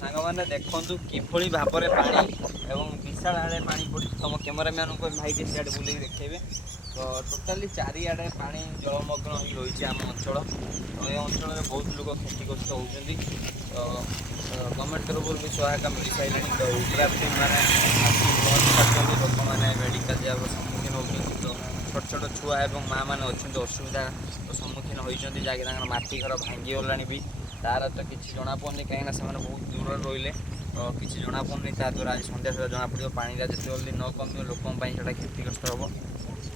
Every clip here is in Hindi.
सांग मैंने देखु किभली भाव में पानी एवं विशाल आड़े पानी पड़ी तुम कैमेरामैन को भाई सीआड़े बुले देखेबे तो टोटाली चारिआडे पानी जलमग्न हो रही आम अंचल तो ये अंचल में बहुत लोग क्षतिग्रस्त होती तो गवर्नमेंट तरफ भी सहायता मिल सारे तो उग्राफ्टिंग मैंने लोक मैंने मेडिकल जाकर सम्मुखीन होती तो छोट छोट छुआ और माँ मैंने अच्छे असुविधा सम्मुखीन होती जहाँकि माटी घर भांगीगला भी तार तो किसी जना पड़नी कहीं से बहुत दूर रही तो किसी जना पड़नी द्वारा आज सन्ध्या सुधा जना पड़ो पानी जिते जल्दी न कम लोकों से क्षतिग्रस्त हम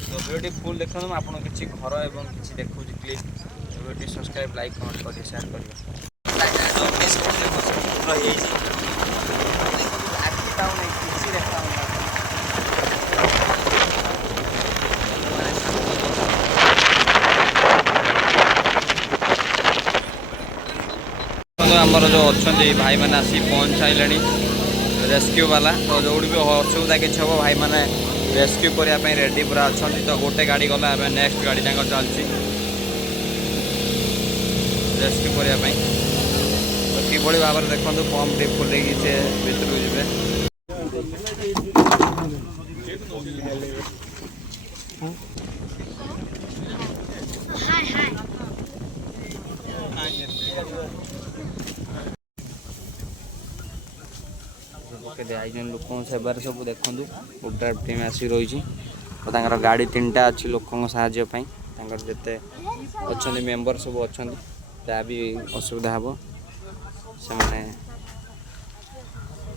तो वीडियो फुल देखो आपको किसी घर और किसी देखो clip video subscribe like comment कर शेयर आमर जो अच्छा भाई मैंने आसी पहुँच सारे रेस्क्यू वाला तो जो भी असुविधा किसी हम भाई मैंने रेस्क्यू करने रेडी पूरा अच्छा तो गोटे गाड़ी गला नेक्स्ट गाड़ी चलती रेस्क्यू करने तो किभली भाव में देखो पंप टी फुल से भितर जी लोक सेवार सब देखूँ उड्राफ टीम आसी रही तो गाड़ी 3टा अच्छी लोकों साहाय्यपाई जिते अच्छा मेम्बर सब अच्छा जहाँ भी असुविधा हम से मैंने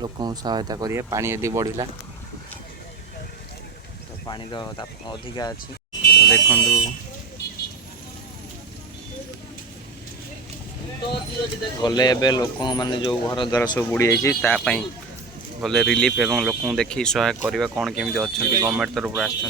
लोक सहायता करेंगे पानी यदि बढ़ला तो पानी अधिका अच्छी तो देखु गले एवं लोक मैंने जो घर द्वारा सब बुड़ी जापाई गले रिलीफ एवं लोक देखी सहायक करवा कौन केमी अच्छा गवर्नमेंट तरफ आस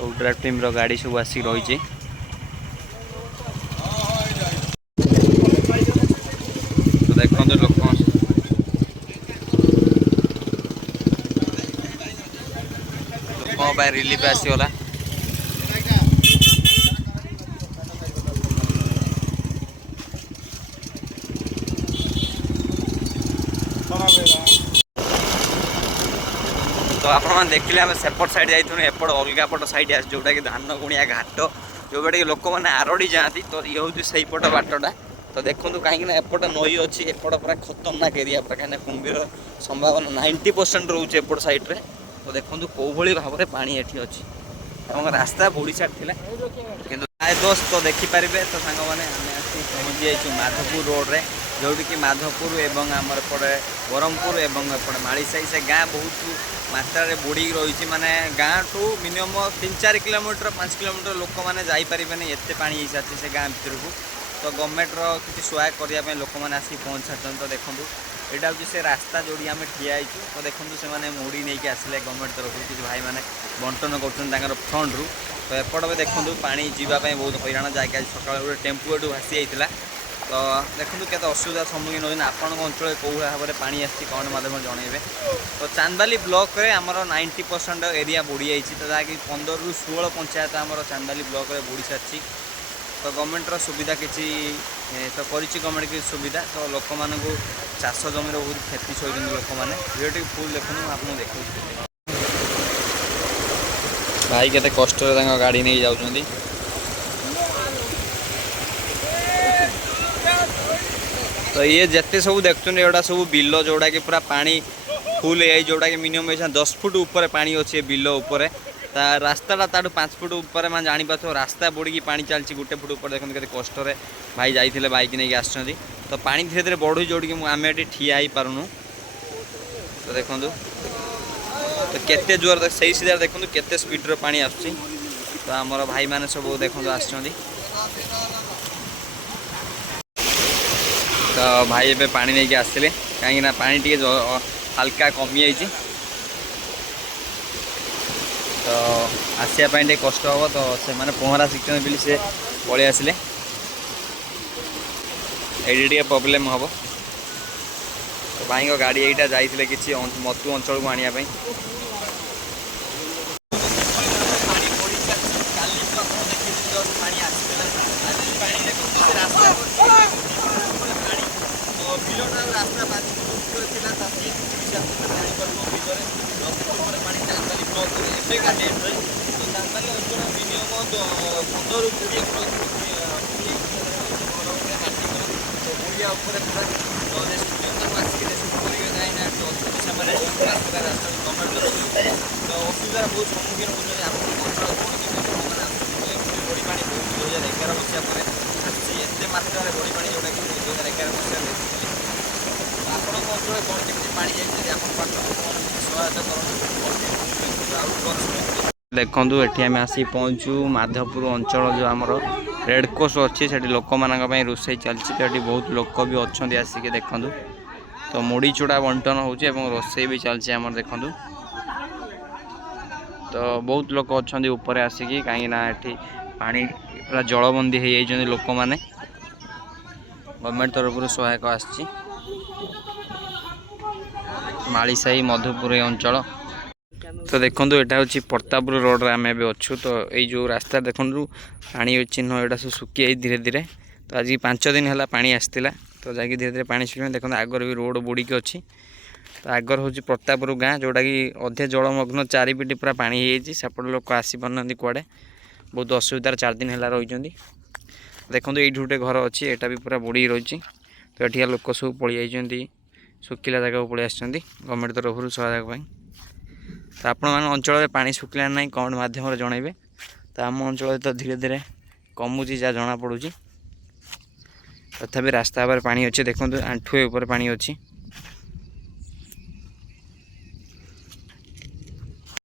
उड्राफ टीम रो गाड़ी सब आसिक रही तो देखो लोक रिलीफ आसीगला तो आप देखिले आम सेपट साइड जाइए एपट अलग पट साइड आस जोटा कि धान गुणिया घाट जो कि लोक मैंने आरड़ी जाती तो ये हूँ से पट बाटटा तो देखो कहीं एपट नई अच्छी एपट पूरा खतरनाक एरिया पूरा कहीं कुंभीर संभावना 90% रोचे एपट साइड रे तो देखो कौ भाई भाव में पानी एटी अच्छी और रास्ता बुड़ी सारी कि दोस्त तो देखिपारे तो सांग मैंने आम आसी पहुँची जाइए माधवपुर रोड रे जोटी कि माधवपुर एवं आमर एपटे ब्रह्मपुर एवं एपटे माड़ीसाई से गाँ बहुत मात्रा बुड़ी रही माने गाँ ठू मिनिमम 3-4 किलोमीटर 5 किलोमीटर लोक मैंने जापरें एत पा सारी से गाँ भर को तो गवर्नमेंट किसी सहायक करने लोक मैंने आसी पहुँच सारी तो देखूँ यहाँ हूँ से रास्ता जोड़ी आम ठिया तो देखूँ से मुड़ी नहीं आसिले गवर्नमेंट तरफ किसी भाई मैंने बंटन कर फ्रंट रू तो एपट भी देखूँ पानी जावाई बहुत हईराण जैक सका टेम्पू एटू भासी जाता तो देखो के असुविधा सम्मुखीन होती आपण अंचल कौ भाव में पानी आसी कौन माध्यम जनइबे तो चांदबाली ब्लॉक रे आमर 90% एरिया बुड़ी जाइए तो जहाँकि 15 ରୁ 16 पंचायत आमर चांदबाली ब्लॉक रे बुड़ी सारी तो गवर्नमेंट सुविधा किसी तो करिछि गवर्नमेंट की सुविधा तो लोक मानू चाष जमी बहुत क्षति सही लोक मैंने वीडियो फुल देखूँ आपको देखो भाई केते कष्ट गाड़ी नहीं जाऊँगी तो ये जिते सब देखते एटा सब बिल जोड़ा कि पूरा पानी फुल है जोड़ा कि मिनिमम 10 फुट ऊपर पानी अच्छे बिल उपर रास्ताटा ताठू 5 फुट ऊपर मैं जापार रास्ता बुड़ी पानी चलती 1 फुट ऊपर देखते के कष्ट भाई जाइए बाइक नहीं आस तो पानी धीरे धीरे बढ़ू जोड़ी आम ये ठिया ही पारुनु तो देखो तो केते जोर से सीधा देखो केते स्पीड पानी आसुची तो आमर भाई मैंने सब देखो आस तो भाई ए पानी नहीं आसते कहीं पानी टे हल्का कमी जाइए तो आसवाई टे कष्ट हम तो से मैंने पहरा शिक्षण बोली से पलि आसिले ये प्रोब्लेम हम तो भाई गाड़ी यहीटा जाइए कि मधु अंचल को आने असुविधार बहुत सम्मुखीन होते मात्रा बड़ी पानी जोटा कि 2011 मसीह आपंक अंचल कौन केमी पानी जाइए सहायता देखूँ ये आम आसी पहुँचू माधवपुर अंचल जो आमर रेडकोस अच्छी से लोक मानी रोषे चलती तो ये बहुत लोक भी अच्छा आसिक देखूँ तो मुड़ी चूड़ा बंटन हो रोषे भी चलती आम देखूँ तो बहुत लोक अच्छा ऊपर आसिक कहीं पानी पूरा जलबंदी हो जाती लोक मैंने गवर्नमेंट तरफ सहायक आसी मालीसाही मधुपुर अंचल तो देखो यहाँ हूँ प्रतापपुर रोड रे आम अच्छू तो ये जो रास्ता देखो पानी चिन्ह यहाँ सब सुखी जाए धीरे धीरे तो आज 5 दिन है पानी आसाला तो जाकि धीरे धीरे पानी सुखी देखो आगर भी रोड बुड़िक अच्छी तो आगर हूँ प्रतापपुर गाँ जोटा कि अधे जलमग्न चारिपिटी पूरा पानी हो सेपट लोक आसीपार कड़े बहुत असुविधार 4 दिन है रही देखो ये गोटे घर अच्छी यहाँ भी पूरा बुड़ी रही तो ये लोक सब पलि जाइए सुखिला जगह पलि आस गवर्नमेंट तरफ सहायक तो आपण मान अंचल पानी सुखिला ना कमेंट मध्यम जनइबे तो आम अंचल तो धीरे धीरे कमुची जहाँ जना पड़ूँ तथापि रास्ता पर पानी अच्छे देखो आंठुए ऊपर पानी अच्छी